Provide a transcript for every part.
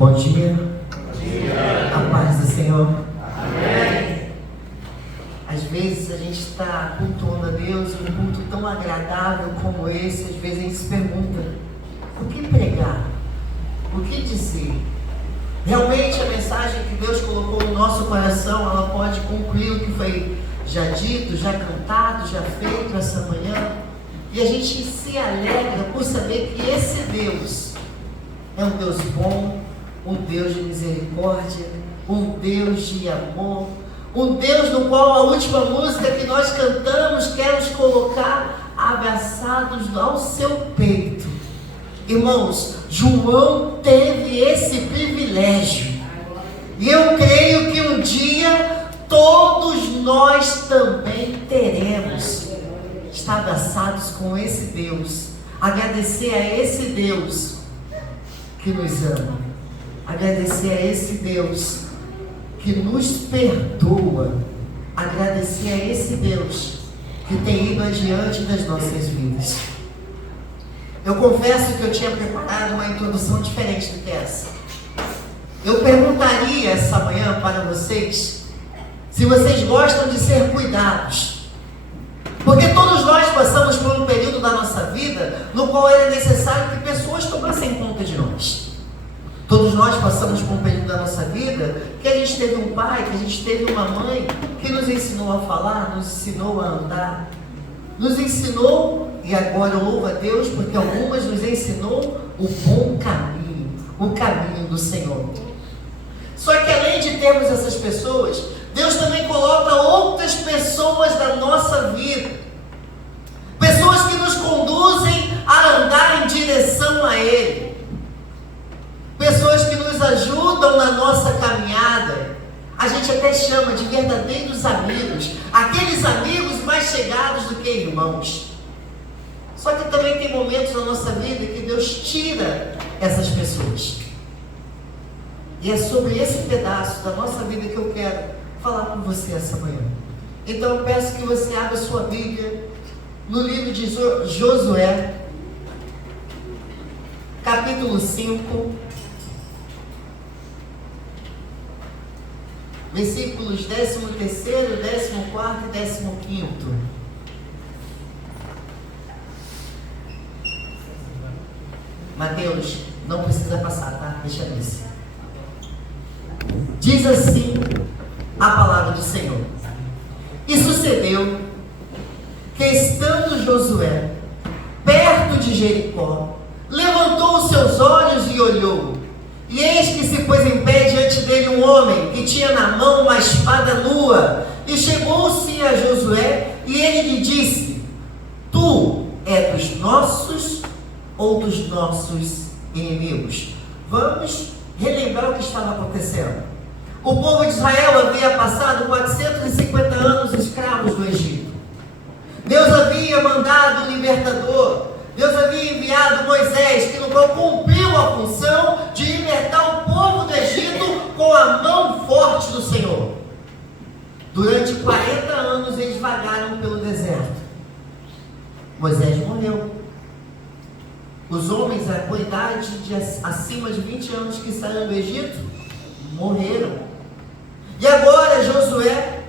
Bom dia. Bom dia. A paz do Senhor. Amém. Às vezes a gente está cultuando a Deus, um culto tão agradável como esse, às vezes a gente se pergunta, o que pregar? O que dizer? Realmente a mensagem que Deus colocou no nosso coração, ela pode concluir o que foi já dito, já cantado, já feito essa manhã. E a gente se alegra por saber que esse Deus é um Deus bom, um Deus de misericórdia, um Deus de amor, um Deus no qual a última música que nós cantamos quer nos colocar abraçados ao seu peito. Irmãos, João teve esse privilégio, e eu creio que um dia todos nós também teremos. Estar abraçados com esse Deus, agradecer a esse Deus que nos ama, agradecer a esse Deus que nos perdoa, agradecer a esse Deus que tem ido adiante das nossas vidas. Eu confesso que eu tinha preparado uma introdução diferente do que essa. Eu perguntaria essa manhã para vocês se vocês gostam de ser cuidados. Porque todos nós passamos por um período da nossa vida no qual era necessário que pessoas tomassem conta de nós. Todos nós passamos por um período da nossa vida que a gente teve um pai, que a gente teve uma mãe que nos ensinou a falar, nos ensinou a andar, nos ensinou, e agora louva a Deus, porque algumas nos ensinou o bom caminho, o caminho do Senhor. Só que além de termos essas pessoas, Deus também coloca outras pessoas na nossa vida, pessoas que nos conduzem a andar em direção a Ele, pessoas que nos ajudam na nossa caminhada. A gente até chama de verdadeiros amigos, aqueles amigos mais chegados do que irmãos. Só que também tem momentos na nossa vida que Deus tira essas pessoas, e é sobre esse pedaço da nossa vida que eu quero falar com você essa manhã. Então eu peço que você abra sua Bíblia no livro de Josué, capítulo 5, versículos 13º, 14º e 15º. Mateus, não precisa passar, tá? Deixa nisso. Diz assim a palavra do Senhor: E sucedeu que, estando Josué perto de Jericó, levantou os seus olhos e olhou, e eis que se pôs em pé diante dele um homem que tinha na mão uma espada nua, e chegou-se a Josué, e ele lhe disse: Tu é dos nossos ou dos nossos inimigos? Vamos relembrar o que estava acontecendo. O povo de Israel havia passado 450 anos escravos do Egito. Deus havia mandado o libertador. Deus havia enviado Moisés, que no qual cumpriu a função de libertar o povo do Egito com a mão forte do Senhor. Durante 40 anos eles vagaram pelo deserto. Moisés morreu. Os homens com idade de acima de 20 anos que saíram do Egito morreram. E agora Josué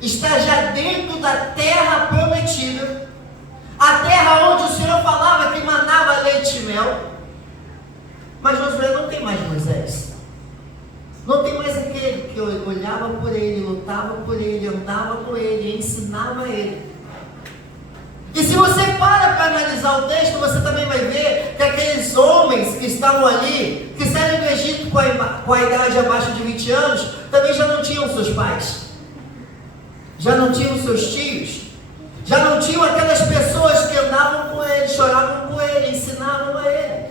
está já dentro da terra prometida, a terra onde o Senhor falava que manava leite e mel. Mas Josué não tem mais Moisés, não tem mais aquele que olhava por ele, lutava por ele, andava com ele, ensinava ele. E se você para analisar o texto, você também vai ver que aqueles homens que estavam ali, que saíram do Egito com a idade abaixo de 20 anos, também já não tinham seus pais, já não tinham seus tios, já não tinham aquelas pessoas que andavam com ele, choravam com ele, ensinavam a ele.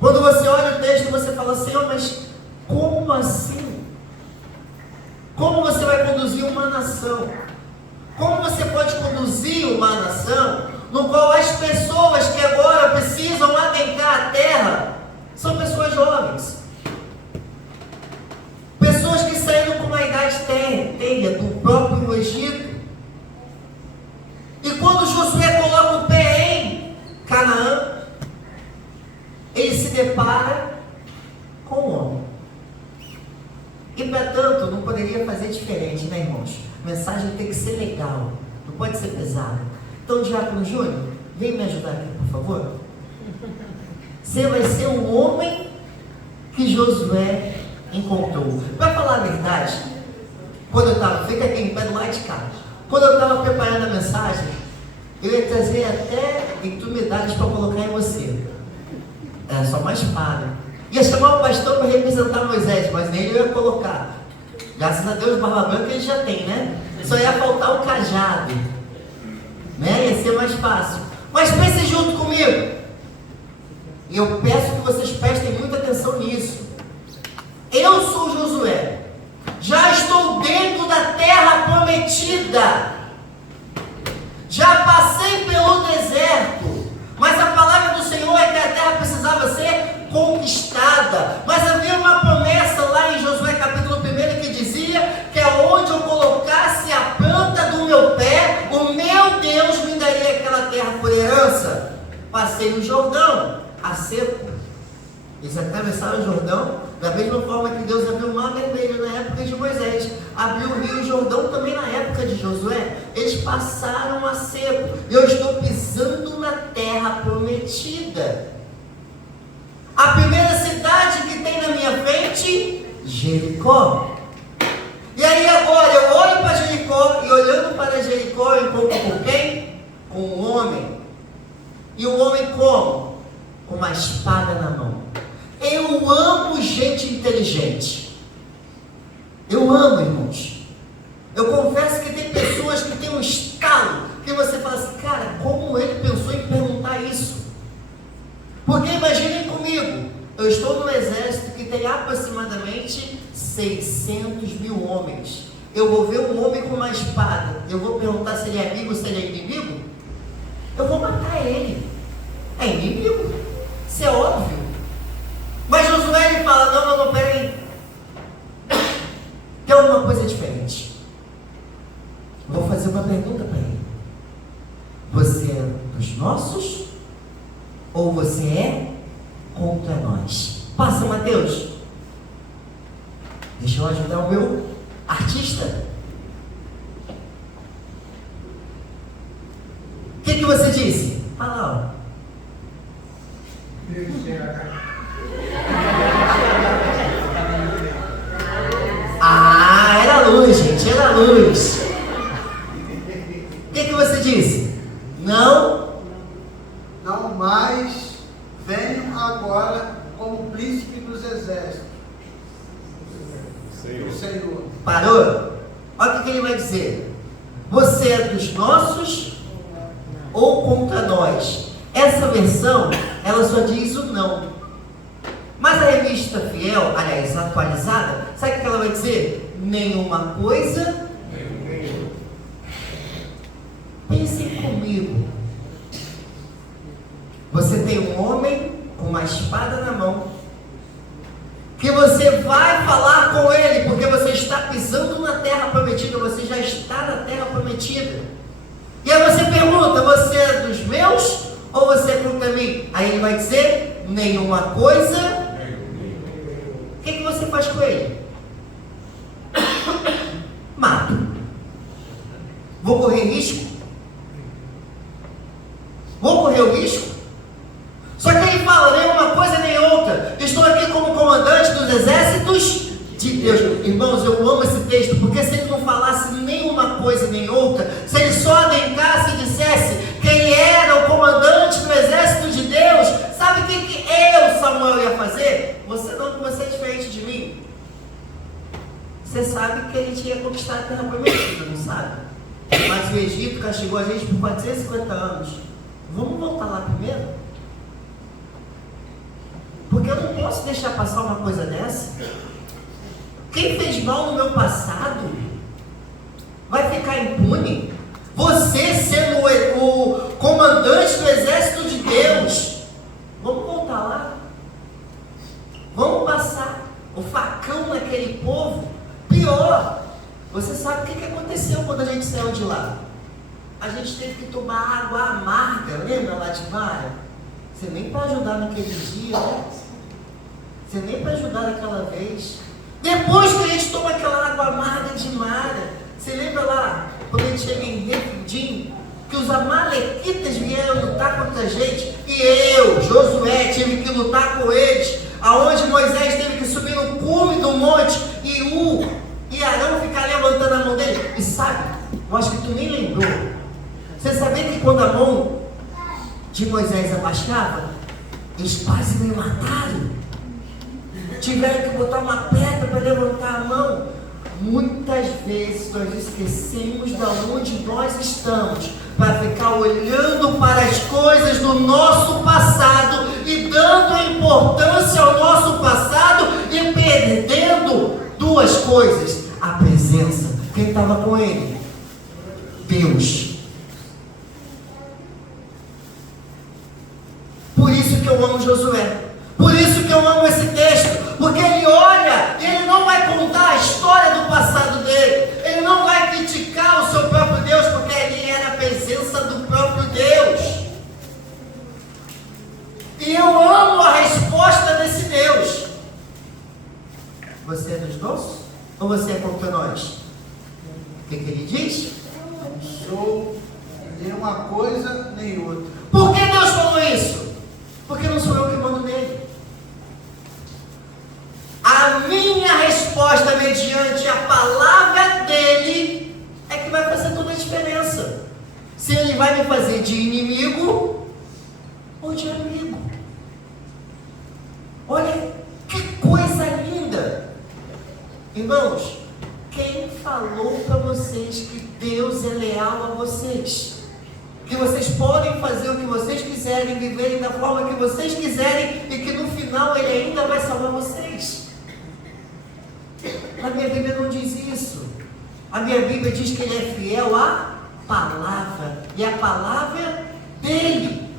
Quando você olha o texto, você fala: Senhor, mas como assim? Como você vai conduzir uma nação? Como você pode conduzir uma nação no qual as pessoas que agora precisam adentrar a terra são pessoas jovens? Pessoas que saíram com uma idade tenra do próprio Egito. E quando Josué coloca o pé em Canaã, ele se depara com o homem. E para tanto, não poderia fazer diferente, né, irmãos? A mensagem tem que ser legal, não pode ser pesada. Então, Diácono Júnior, vem me ajudar aqui, por favor. Você vai ser o homem que Josué encontrou. Para falar a verdade, quando eu estava, fica aqui em pé do lado de cá. Quando eu estava preparando a mensagem, eu ia trazer até intimidades para colocar em você. Era só uma espada. Ia chamar o pastor para representar Moisés, mas nele eu ia colocar. Graças a Deus, barba branca ele já tem, né? Só ia faltar o cajado, né? Ia ser mais fácil. Mas pense junto comigo. E eu peço que vocês prestem muita atenção nisso. Eu sou Josué. Já estou dentro da terra prometida. Já passei pelo deserto. Mas a palavra do Senhor é que a terra precisava ser conquistada. Mas havia uma promessa lá em Josué capítulo 1 que dizia que aonde eu colocasse a planta do meu pé, o meu Deus me daria aquela terra por herança. Passei no Jordão, a seco. Eles atravessaram o Jordão, da mesma forma que Deus abriu o mar vermelho na época de Moisés, abriu o rio Jordão também na época de Josué. Eles passaram a seco. Eu estou pisando na terra prometida. A primeira cidade que tem na minha frente, Jericó. E aí agora eu olho para Jericó, e olhando para Jericó eu encontro com quem? Com um homem. E o homem como? Com uma espada na mão. Eu amo gente inteligente. Eu amo, irmãos. Eu confesso que tem pessoas que têm um estalo, que você fala assim, cara, como ele pensou em perguntar isso? Porque imaginem comigo, eu estou no exército que tem aproximadamente 600 mil homens. Eu vou ver um homem com uma espada, eu vou perguntar se ele é amigo ou se ele é inimigo? Eu vou matar ele. É inimigo, isso é óbvio. Mas Josué ele fala, não, peraí. Tem alguma coisa diferente. Vou fazer uma pergunta para ele. Você é dos nossos? Ou você é contra nós? Passa, Mateus. Deixa eu ajudar o meu artista. O que você disse? Fala lá. Era luz, gente, era luz. O que você disse? Não mais venho agora como príncipe dos exércitos. Senhor. Parou? Olha o que ele vai dizer. Você é dos nossos ou contra nós? Essa versão, ela só diz o não. Mas a revista Fiel, aliás, atualizada, sabe o que ela vai dizer? Nenhuma coisa. Pensem comigo. Você tem um homem com uma espada na mão, que você vai falar com ele, porque você está pisando na terra prometida, você já está na terra prometida. E aí você pergunta, você é dos meus ou você é contra mim? Aí ele vai dizer, nenhuma coisa. O que você faz com ele? Mato. Vou correr risco? Vou correr o risco? Só que ele fala, nem uma coisa nem outra. Estou aqui como comandante dos exércitos de Deus. Irmãos, eu amo esse texto, porque se ele não falasse nenhuma coisa nem outra, se ele só adentrasse e dissesse que ele era o comandante do exército de Deus, sabe o que eu, Samuel, ia fazer? Você é diferente de mim. Você sabe que ele tinha conquistado a terra prometida, não sabe? Mas o Egito castigou a gente por 450 anos. Vamos voltar lá primeiro? Porque eu não posso deixar passar uma coisa dessa. Quem fez mal no meu passado vai ficar impune. Você sendo o comandante do exército de Deus. Vamos voltar lá. Vamos passar o facão naquele povo. Pior, você sabe o que aconteceu quando a gente saiu de lá? A gente teve que tomar água amarga, lembra lá de Vara? Você nem para ajudar naquele dia, né? Você nem para ajudar daquela vez. Depois que a gente toma aquela água amarga de Mara, você lembra lá, quando a gente chega em Refidim, que os amalequitas vieram lutar contra a gente, e eu, Josué, tive que lutar com eles, aonde Moisés teve que subir no cume do monte, e Arão ficar levantando a mão dele. E sabe, eu acho que tu nem lembrou. Você sabia que quando a mão de Moisés abaixava, eles quase me mataram? Tiveram que botar uma pedra para levantar a mão. Muitas vezes nós esquecemos de onde nós estamos para ficar olhando para as coisas do nosso passado e dando importância ao nosso passado e perdendo duas coisas: a presença. Quem estava com ele? Deus. Por isso que eu amo Josué. Por isso que eu amo esse texto, porque ele olha e ele não vai contar a história do passado dele, ele não vai criticar o seu próprio Deus, porque ele era a presença do próprio Deus. E eu amo a resposta desse Deus. Você é dos nossos? Ou você é contra nós? O que ele diz? Não sou nem uma coisa nem outra. Por que Deus falou isso? Porque não sou eu que mando nele. A minha resposta mediante a palavra dele é que vai fazer toda a diferença. Se ele vai me fazer de inimigo ou de amigo. Olha que coisa linda. Irmãos, quem falou para vocês que Deus é leal a vocês? Que vocês podem fazer o que vocês quiserem, viverem da forma que vocês quiserem e que no final ele ainda vai salvar vocês. A minha Bíblia não diz isso. A minha Bíblia diz que ele é fiel à palavra, e a palavra dele.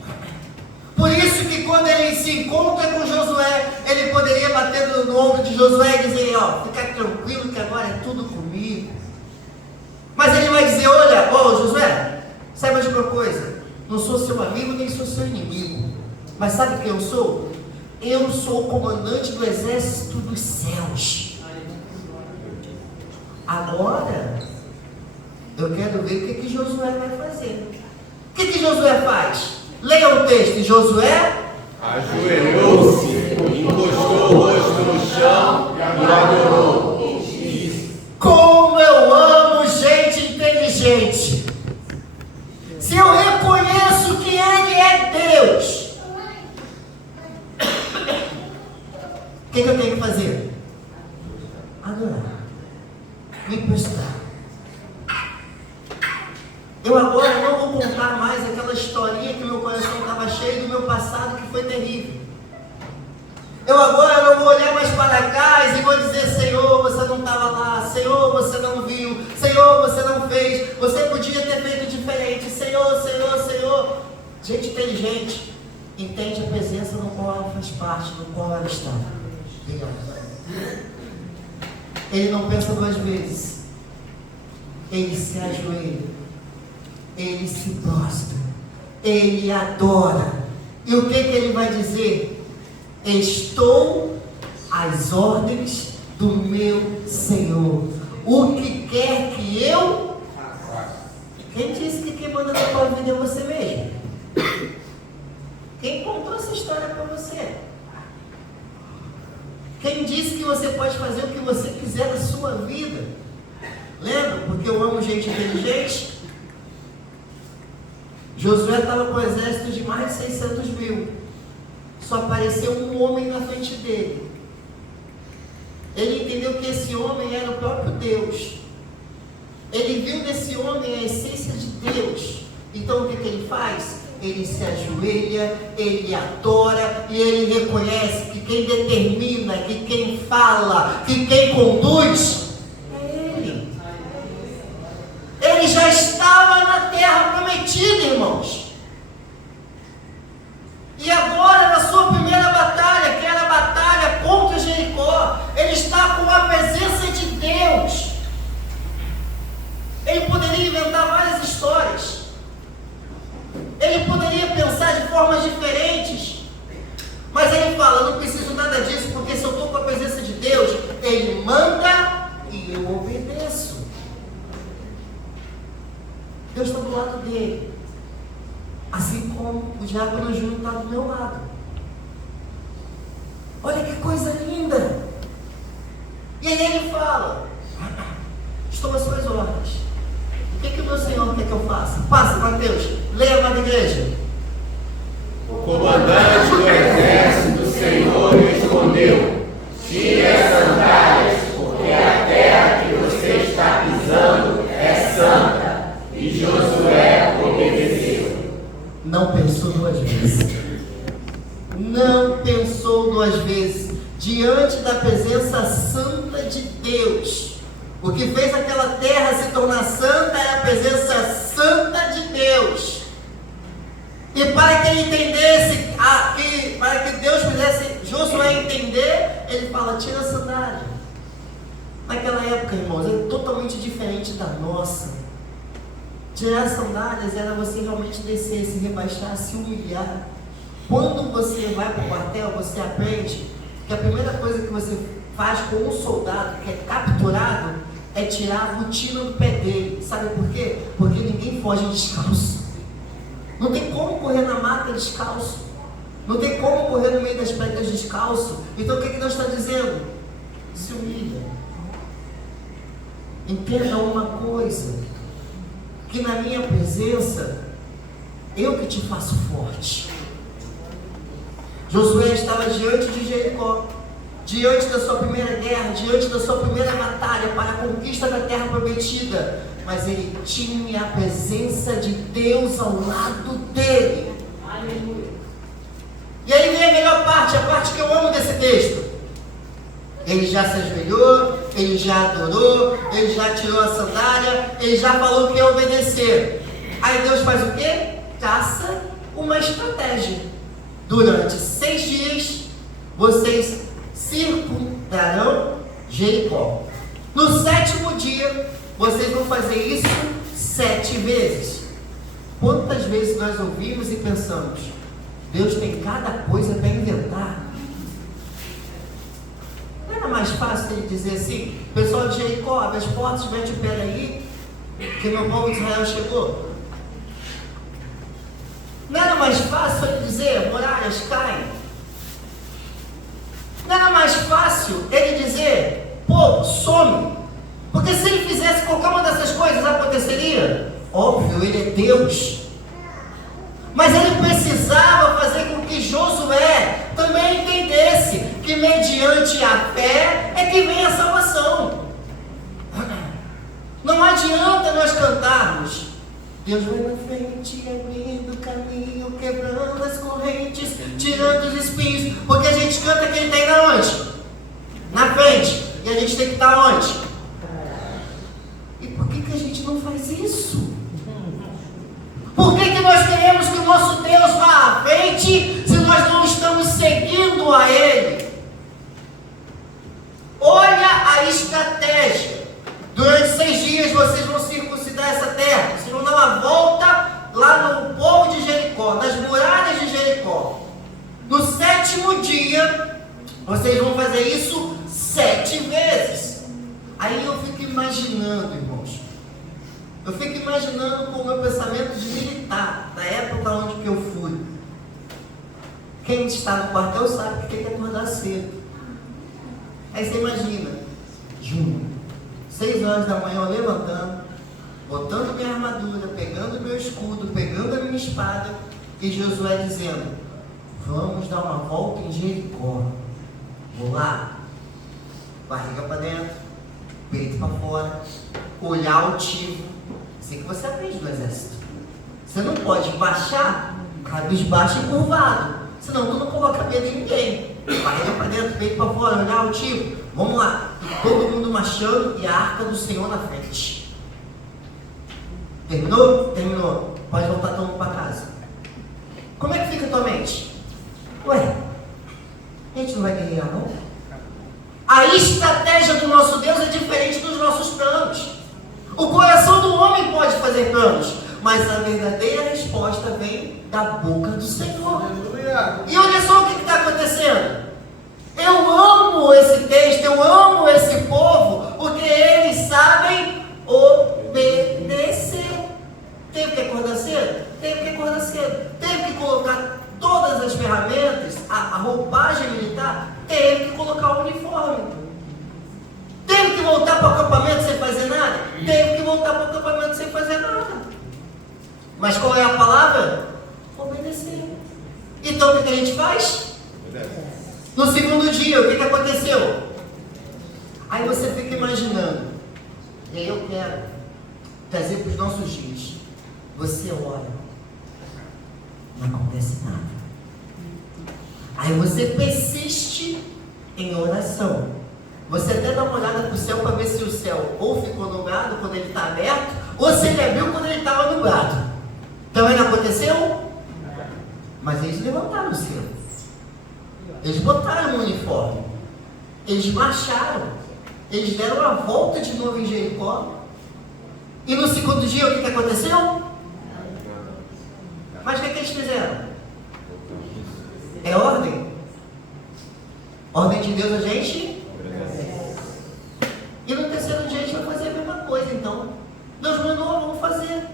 Por isso que quando ele se encontra com Josué, ele poderia bater no ombro de Josué e dizer: ó, fica tranquilo que agora é tudo comigo. Mas ele vai dizer: olha, Josué, saiba de uma coisa, não sou seu amigo nem sou seu inimigo, mas sabe quem eu sou? Eu sou o comandante do exército dos céus. Agora, eu quero ver o que Josué vai fazer. O que Josué faz? Leia o texto. Josué ajoelhou-se, encostou o rosto no chão e adorou. Como eu amo gente inteligente. Se eu reconheço que ele é Deus, o que eu tenho que fazer? Adorar. Me prostrar. Eu agora não vou contar mais aquela historinha que meu coração estava cheio do meu passado, que foi terrível. Eu agora não vou olhar mais para trás e vou dizer: Senhor, você não estava lá, Senhor, você não viu, Senhor, você não fez, você podia ter feito diferente, Senhor, Senhor, Senhor. Gente inteligente entende a presença no qual ela faz parte, no qual ela está. Obrigado. Ele não pensa duas vezes. Ele se ajoelha. Ele se prostra. Ele adora. E o que ele vai dizer? Estou às ordens do meu Senhor. O que quer que eu faça. Quem disse que quem manda na tua vida é você mesmo? Quem contou essa história para você? Quem disse que você pode fazer o que você quiser na sua vida? Lembra? Porque eu amo gente inteligente. Josué estava com um exército de mais de 600 mil. Só apareceu um homem na frente dele. Ele entendeu que esse homem era o próprio Deus. Ele viu nesse homem a essência de Deus. Então o que ele faz? Ele se ajoelha, ele adora e ele reconhece que quem determina, que quem fala, que quem conduz é ele. Ele já estava na terra prometida, irmãos. E agora, na sua primeira batalha, que era a batalha contra Jericó, ele está com a presença de Deus. Ele poderia inventar várias histórias. Ele poderia pensar de formas diferentes. Mas ele fala: não preciso nada disso, porque se eu que coisa linda! E aí ele fala: estou às suas ordens. O que o meu Senhor quer que eu faça? Passa, Mateus, leia para a igreja. O comandante do exército do Senhor respondeu: tire as sandálias, porque a terra que você está pisando é santa. E Josué obedeceu. Não pensou duas vezes. Não pensou duas vezes. Diante da presença santa de Deus. O que fez aquela terra se tornar santa é a presença santa de Deus. E para que ele entendesse, para que Deus fizesse Josué entender, ele fala: tira a sandália. Naquela época, irmãos, é totalmente diferente da nossa. Tirar as sandálias era você realmente descer, se rebaixar, se humilhar. Quando você vai para o quartel, você aprende que a primeira coisa que você faz com um soldado que é capturado é tirar a botina do pé dele. Sabe por quê? Porque ninguém foge descalço. Não tem como correr na mata descalço. Não tem como correr no meio das pedras descalço. Então o que Deus está dizendo? Se humilha. Entenda uma coisa: que na minha presença, eu que te faço forte. Josué estava diante de Jericó, diante da sua primeira guerra, diante da sua primeira batalha para a conquista da terra prometida, mas ele tinha a presença de Deus ao lado dele. Aleluia. E aí vem a melhor parte, a parte que eu amo desse texto. Ele já se ajoelhou, ele já adorou, ele já tirou a sandália, ele já falou que ia obedecer. Aí Deus faz o quê? Caça uma estratégia. Durante 6 dias, vocês circundarão Jericó. No 7º dia, vocês vão fazer isso 7 vezes. Quantas vezes nós ouvimos e pensamos: Deus tem cada coisa para inventar? Não era mais fácil ele dizer assim: pessoal de Jericó, abre as portas, mete o pé aí, que meu povo de Israel chegou? Não era mais fácil ele dizer: muralhas caem? Não era mais fácil ele dizer: povo, some? Porque se ele fizesse qualquer uma dessas coisas, aconteceria? Óbvio, ele é Deus. Mas ele precisava fazer com que Josué também entendesse que mediante a fé é que vem a salvação. Não adianta nós cantarmos: Deus vai na frente, abrindo o caminho, quebrando as correntes, tirando os espinhos, porque a gente canta que ele está indo aonde? Na frente. E a gente tem que estar onde? E por que a gente não faz isso? Por que nós queremos que o nosso Deus vá à frente se nós não estamos seguindo a Ele? Olha a estratégia. Durante 6 dias vocês vão circuncidar essa terra. Vocês vão dar uma volta lá no povo de Jericó, nas muralhas de Jericó. No 7º dia, vocês vão fazer isso 7 vezes. Aí eu fico imaginando, irmãos. Eu fico imaginando com o meu pensamento de militar, na época onde que eu fui. Quem está no quartel sabe que tem que acordar cedo. Aí você imagina, junho, 6 horas da manhã, eu levantando, botando minha armadura, pegando meu escudo, pegando a minha espada, e Josué dizendo: vamos dar uma volta em Jericó. Vou lá, barriga para dentro, peito para fora, olhar altivo. Assim que você aprende no exército. Você não pode baixar, cabisbaixo e curvado, senão tu não coloca medo em ninguém. Barriga para dentro, peito para fora, olhar altivo. Vamos lá, todo mundo marchando e a arca do Senhor na frente. Terminou? Terminou. Pode voltar todo mundo para casa. Como é que fica a tua mente? Ué, a gente não vai guerrear não? A estratégia do nosso Deus é diferente dos nossos planos. O coração do homem pode fazer planos, mas a verdadeira resposta vem da boca do Senhor. E olha só o que está acontecendo. Eu amo esse texto, eu amo esse povo, porque eles sabem obedecer. Teve que acordar cedo? Teve que acordar cedo. Teve que colocar todas as ferramentas, a roupagem roupagem militar, teve que colocar o uniforme. Teve que voltar para o acampamento sem fazer nada? Teve que voltar para o acampamento sem fazer nada. Mas qual é a palavra? Obedecer. Então o que a gente faz? No segundo dia, o que aconteceu? Aí você fica imaginando. E aí eu quero trazer para os nossos dias. Você ora, não acontece nada. Aí você persiste em oração. Você até dá uma olhada para o céu para ver se o céu ou ficou nublado quando ele está aberto, ou se ele abriu quando ele estava nublado. Também não aconteceu? Mas eles levantaram o céu. Eles botaram o uniforme. Eles marcharam. Eles deram a volta de novo em Jericó. E no segundo dia, o que aconteceu? Mas o que eles fizeram? É ordem. Ordem de Deus a gente? E no terceiro dia a gente vai fazer a mesma coisa. Então, Deus mandou, vamos fazer.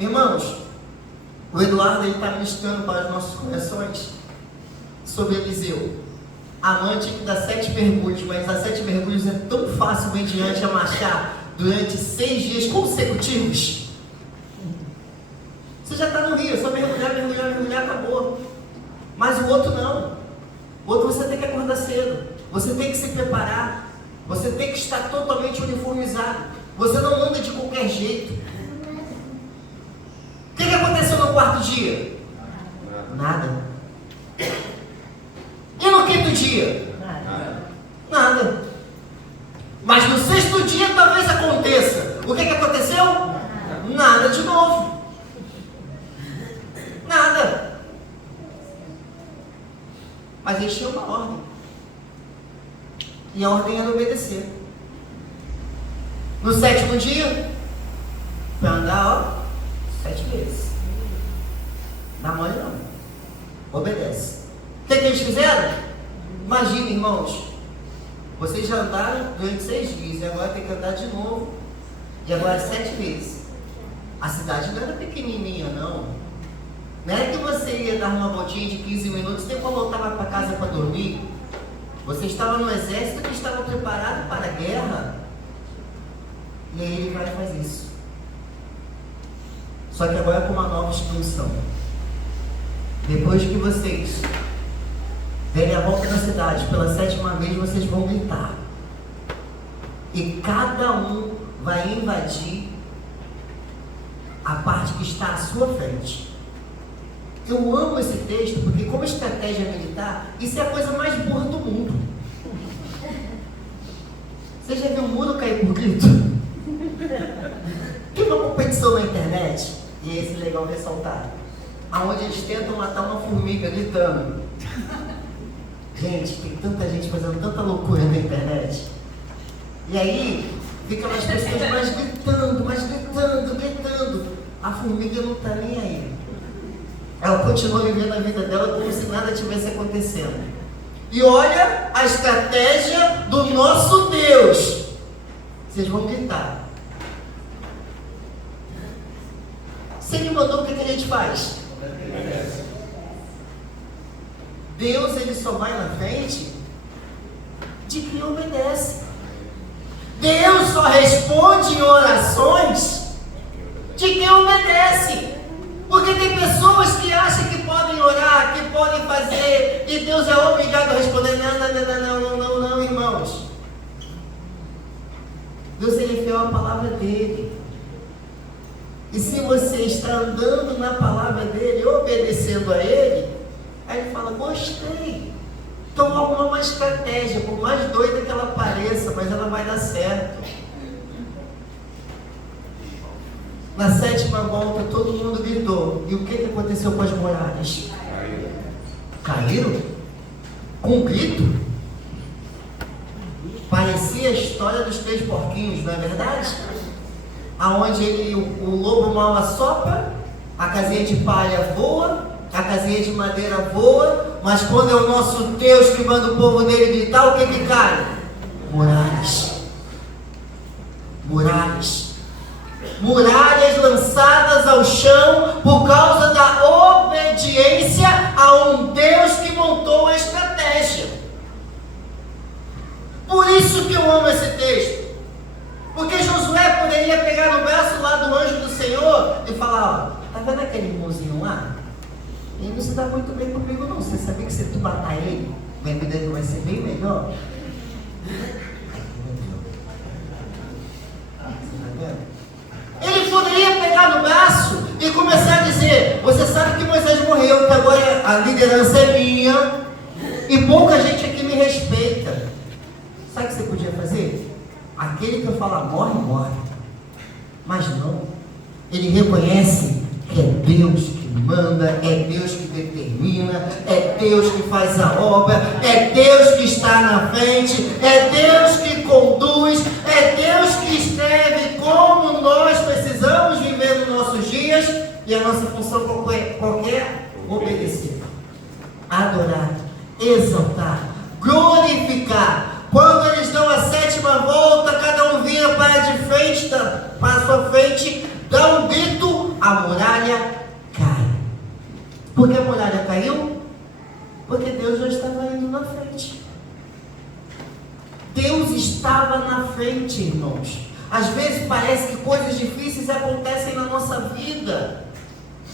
Irmãos, o Eduardo está ministrando para os nossos corações sobre Eliseu, amante que dá 7 mergulhos, mas dar 7 mergulhos é tão fácil mediante a marchar durante 6 dias consecutivos. Você já está no rio, é só mergulhar, acabou. Mas o outro não. O outro você tem que acordar cedo, você tem que se preparar, você tem que estar totalmente uniformizado. Você não anda de qualquer jeito. O que aconteceu no quarto dia? Nada. E no quinto dia? Nada. Mas no sexto dia talvez aconteça. O que aconteceu? Nada de novo. Nada. Mas eles tinham uma ordem. E a ordem era obedecer. No sétimo dia, para andar, 7 vezes. Dá mole não. Obedece. O que eles fizeram? Imagina, irmãos. Vocês já andaram durante 6 dias. E agora tem que andar de novo. E agora 7 vezes. A cidade não era pequenininha, não. Não era que você ia dar uma voltinha de 15 minutos e depois voltava para casa para dormir. Você estava no exército que estava preparado para a guerra. E aí ele vai e faz isso. Só que agora com uma nova instrução. Depois que vocês derem a volta na cidade pela 7ª vez, vocês vão gritar. E cada um vai invadir a parte que está à sua frente. Eu amo esse texto porque, como estratégia militar, isso é a coisa mais burra do mundo. Você já viu um muro cair por grito? Tem uma competição na internet, e esse é legal ressaltar, aonde eles tentam matar uma formiga gritando. Gente, tem tanta gente fazendo tanta loucura na internet. E aí, ficam as pessoas mais gritando. A formiga não está nem aí. Ela continua vivendo a vida dela como se nada tivesse acontecendo. E olha a estratégia do nosso Deus. Vocês vão gritar. Se ele mandou, o que a gente faz? Deus, ele só vai na frente de quem obedece. Deus só responde em orações de quem obedece. Porque tem pessoas que acham que podem orar, que podem fazer, e Deus é obrigado a responder. Não, irmãos. Deus, ele é fiel à palavra dele. E se você está andando na palavra dele, obedecendo a ele, aí ele fala, gostei. Então vou arrumar uma estratégia, por mais doida que ela pareça, mas ela vai dar certo. Na 7ª volta, todo mundo gritou. E o que aconteceu com as muralhas? Caíram? Com um grito? Parecia a história dos 3 porquinhos, não é verdade? Aonde o lobo mau assopra, a casinha de palha voa, a casinha de madeira voa, mas quando é o nosso Deus que manda o povo dele gritar, o que cai? Muralhas. muralhas lançadas ao chão por causa da obediência a um Deus que montou a estratégia. Por isso que eu amo esse texto. Porque Josué poderia pegar no braço lá do anjo do Senhor e falar: ó, tá vendo aquele irmãozinho lá? Ele não se dá muito bem comigo não. Você sabia que se tu matar ele, a vida dele vai ser bem melhor? Ele poderia pegar no braço e começar a dizer: você sabe que Moisés morreu, que agora a liderança é minha e pouca gente aqui me respeita. Sabe o que você podia fazer? Aquele que eu falo morre, morre. Mas não. Ele reconhece que é Deus que manda, é Deus que determina, é Deus que faz a obra, é Deus que está na frente, é Deus que conduz, é Deus que escreve como nós precisamos viver nos nossos dias, e a nossa função qualquer obedecer, adorar, exaltar, glorificar. Quando eles dão a 7ª volta, cada um vira para de frente, para a sua frente, dá um grito, a muralha cai. Por que a muralha caiu? Porque Deus já estava indo na frente. Deus estava na frente, irmãos. Às vezes parece que coisas difíceis acontecem na nossa vida.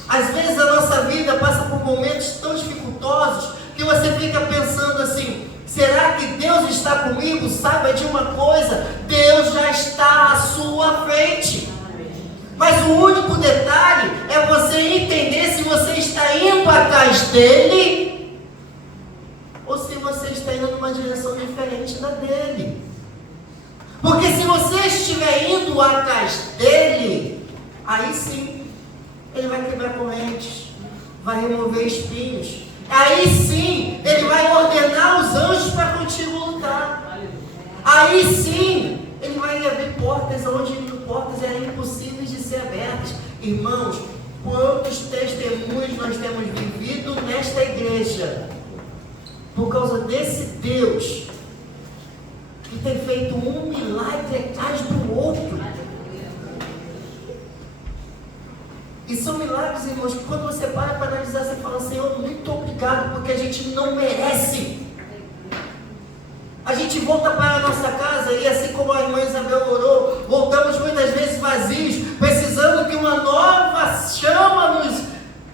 Às vezes a nossa vida passa por momentos tão dificultosos que você fica pensando assim: será que Deus está comigo? Saiba de uma coisa: Deus já está à sua frente. Mas o único detalhe é você entender se você está indo atrás dele ou se você está indo numa direção diferente da dele. Porque se você estiver indo atrás dele, aí sim, ele vai quebrar correntes, vai remover espinhos. Aí sim, ele vai ordenar os anjos para contigo lutar. Aí sim, ele vai abrir portas onde portas eram impossíveis de ser abertas. Irmãos, quantos testemunhos nós temos vivido nesta igreja por causa desse Deus que tem feito um milagre atrás do outro. E são milagres, irmãos, que quando você para analisar, você fala: Senhor, muito obrigado, porque a gente não merece. A gente volta para a nossa casa e, assim como a irmã Isabel orou, voltamos muitas vezes vazios, precisando que uma nova chama nos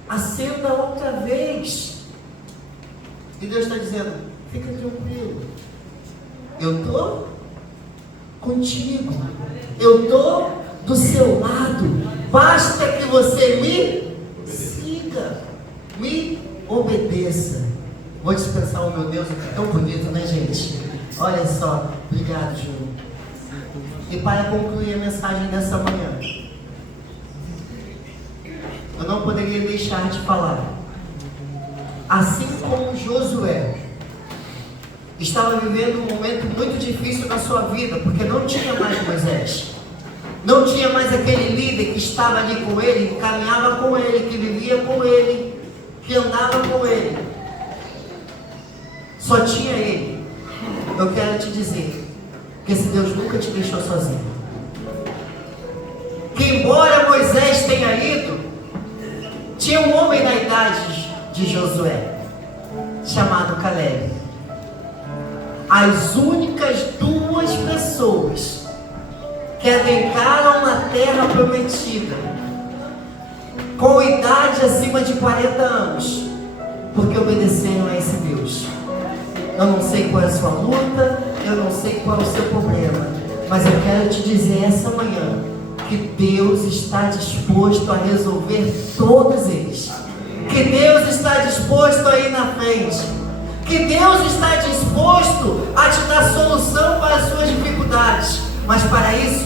acenda outra vez. E Deus está dizendo: fica tranquilo, eu estou contigo, eu estou do seu lado, basta que você me siga, me obedeça. Vou dispensar o meu Deus, que é tão bonito, né, gente? Olha só, obrigado, Júnior. E para concluir a mensagem dessa manhã, eu não poderia deixar de falar. Assim como Josué estava vivendo um momento muito difícil na sua vida, porque não tinha mais Moisés, não tinha mais aquele líder que estava ali com ele, que caminhava com ele, que vivia com ele, que andava com ele, só tinha ele. Eu quero te dizer que esse Deus nunca te deixou sozinho. Que embora Moisés tenha ido, tinha um homem na idade de Josué, chamado Caleb. As únicas 2 pessoas que adentraram na terra prometida, com idade acima de 40 anos, porque obedeceram a esse Deus. Eu não sei qual é a sua luta, eu não sei qual é o seu problema, mas eu quero te dizer essa manhã que Deus está disposto a resolver todos eles, que Deus está disposto a ir na frente, que Deus está disposto a te dar solução para as suas dificuldades. Mas para isso,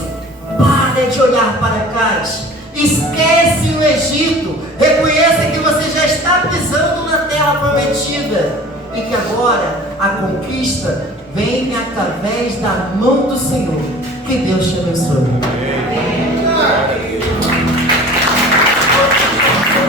para de olhar para trás, esquece o Egito, reconheça que você já está pisando na terra prometida e que agora a conquista vem através da mão do Senhor. Que Deus te abençoe.